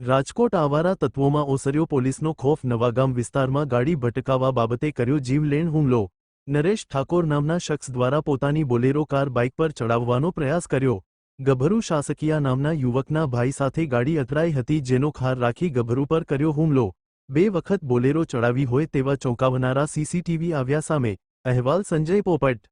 રાજકોટ આવારા તત્વોમાં ઓસર્યો પોલીસનો ખોફ। નવાગામ વિસ્તારમાં ગાડી ભટકાવા બાબતે કર્યો જીવલેણ હુમલો। નરેશ ઠાકોર નામના શખ્સ દ્વારા પોતાની બોલેરો કાર બાઇક પર ચડાવવાનો પ્રયાસ કર્યો। ગભરુ શાસકિયા નામના યુવકના ભાઈ સાથે ગાડી અથડાઈ હતી, જેનો ખાર રાખી ગભરુ પર કર્યો હુમલો। 2 વખત બોલેરો ચડાવી હોય તેવા ચોંકાવનારા સીસીટીવી આવ્યા સામે। અહેવાલ સંજય પોપટ।